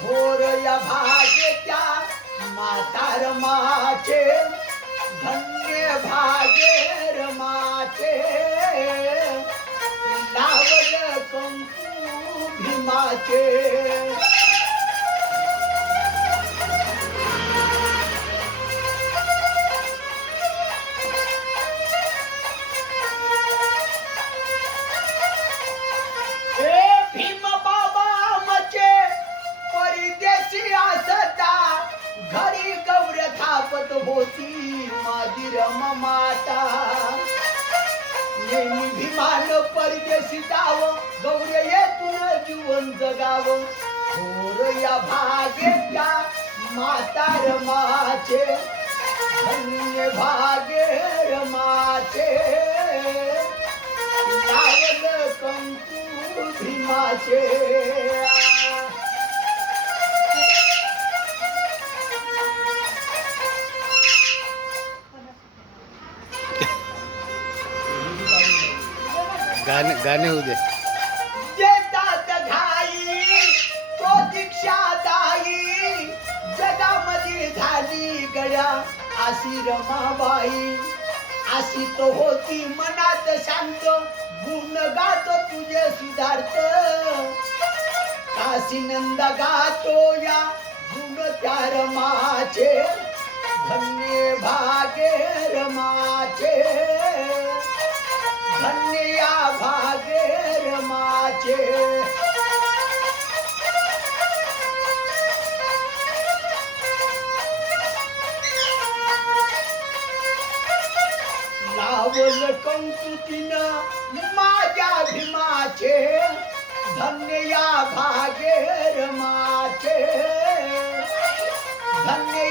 थोर या भाग्याच्या म्हातारमाचे धन्य भागे रमाचे लावल कंकू भीमाचे भीम बाबा मचे परदेशी असता घरी गौर थापत होती माझी रमाता नेहमी भीमान परदेशी जावं गौर येथून जीवन जगावं थोर या भाग्याच्या माता रमाचे धन्य भाग्य रमाचे लावल कंकू भीमाचे गाणे गाणे होऊ दे. देतात घाई तो दीक्षा दाई जगामध्ये झाली गळ्या अशी रमाबाई अशी तो होती मनात शांत गुण गातो तुझे सिद्धार्थ काशीनंद गातो या गुण त्या रमाचे धन्य भागे रमाचे धन्य या भागे रमाचे लावल कंकुतीनं माझ्या भीमाचे धन्य या भागे रमाचे धन्य